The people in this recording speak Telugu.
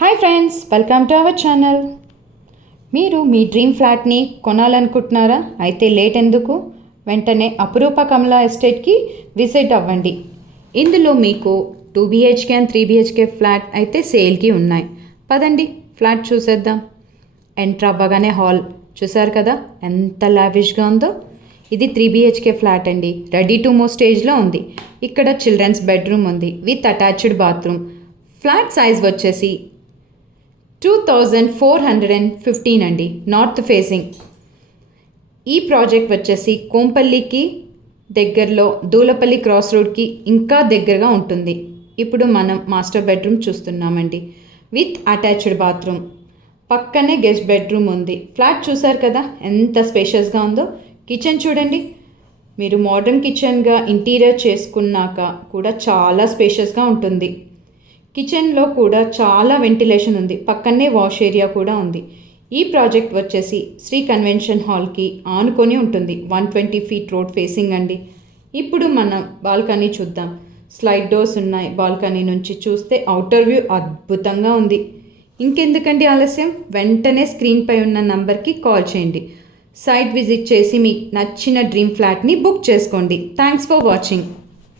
Hi friends, welcome to our channel. మీరు మీ డ్రీమ్ ఫ్లాట్ని కొనాలనుకుంటున్నారా? అయితే లేట్ ఎందుకు, వెంటనే అపురూప కమలా ఎస్టేట్కి విజిట్ అవ్వండి. ఇందులో మీకు 2 BHK అండ్ 3 BHK ఫ్లాట్ అయితే సేల్కి ఉన్నాయి. పదండి ఫ్లాట్ చూసేద్దాం. ఎంటర్ అవ్వగానే హాల్ చూసారు కదా ఎంత లావిష్గా ఉందో. ఇది 3 BHK ఫ్లాట్ అండి. రెడీ టు మూవ్ స్టేజ్లో ఉంది. ఇక్కడ చిల్డ్రన్స్ బెడ్రూమ్ ఉంది with attached bathroom. Flat size వచ్చేసి 2415 అండి. North facing. ఈ ప్రాజెక్ట్ వచ్చేసి కోంపల్లికి దగ్గరలో దూలపల్లి క్రాస్ రోడ్కి ఇంకా దగ్గరగా ఉంటుంది. ఇప్పుడు మనం మాస్టర్ బెడ్రూమ్ చూస్తున్నామండి విత్ అటాచ్డ్ బాత్రూమ్. పక్కనే గెస్ట్ బెడ్రూమ్ ఉంది. ఫ్లాట్ చూసారు కదా ఎంత స్పేషియస్గా ఉందో. కిచెన్ చూడండి. మీరు మోడర్న్ కిచెన్గా ఇంటీరియర్ చేసుకున్నాక కూడా చాలా స్పేషియస్గా ఉంటుంది. కిచెన్లో కూడా చాలా వెంటిలేషన్ ఉంది. పక్కనే వాష్ ఏరియా కూడా ఉంది. ఈ ప్రాజెక్ట్ వచ్చేసి శ్రీ కన్వెన్షన్ హాల్కి ఆనుకొని ఉంటుంది. 120 ఫీట్ రోడ్ ఫేసింగ్ అండి. ఇప్పుడు మనం బాల్కనీ చూద్దాం. స్లైడ్ డోర్స్ ఉన్నాయి. బాల్కనీ నుంచి చూస్తే అవుటర్ వ్యూ అద్భుతంగా ఉంది. ఇంకెందుకండి ఆలస్యం, వెంటనే స్క్రీన్పై ఉన్న నంబర్కి కాల్ చేయండి. సైట్ విజిట్ చేసి మీకు నచ్చిన డ్రీమ్ ఫ్లాట్ని బుక్ చేసుకోండి. Thanks for watching.